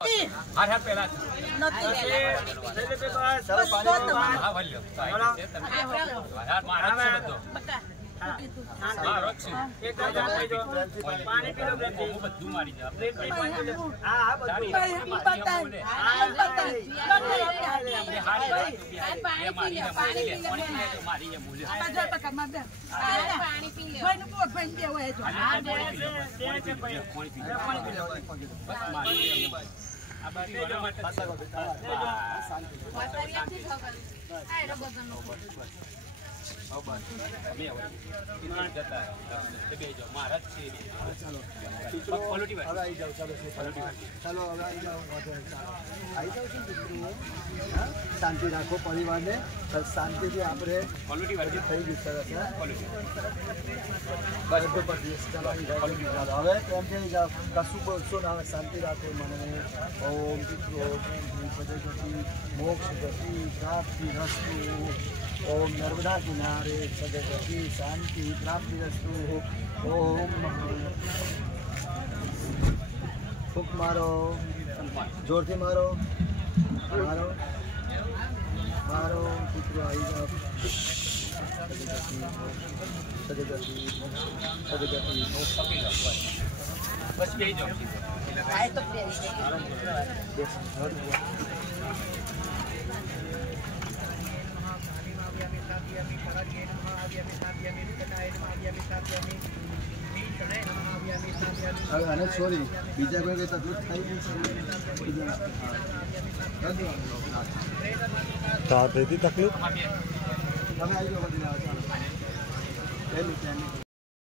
हाथ हाथ पहला शांति राखो परिवार ने शांति थी आपरे थी गई सरस चलो हवे प्रेम थी कशु बोलशो ना शांति राखो मन ओम मोक्ष गति प्राप्ति रस्तु ओम नर्मदा किनारे सदगति शांति प्राप्ति रस्तु ओम फूक मारो जोर से मारो मारो मारो पुत्र आई जाओ सदगति बस यही जो आए तो અને સોરી બીજા કોઈ તકલીફ થઈ નહીં તો આ તકલીફ તમે આવી જાઓ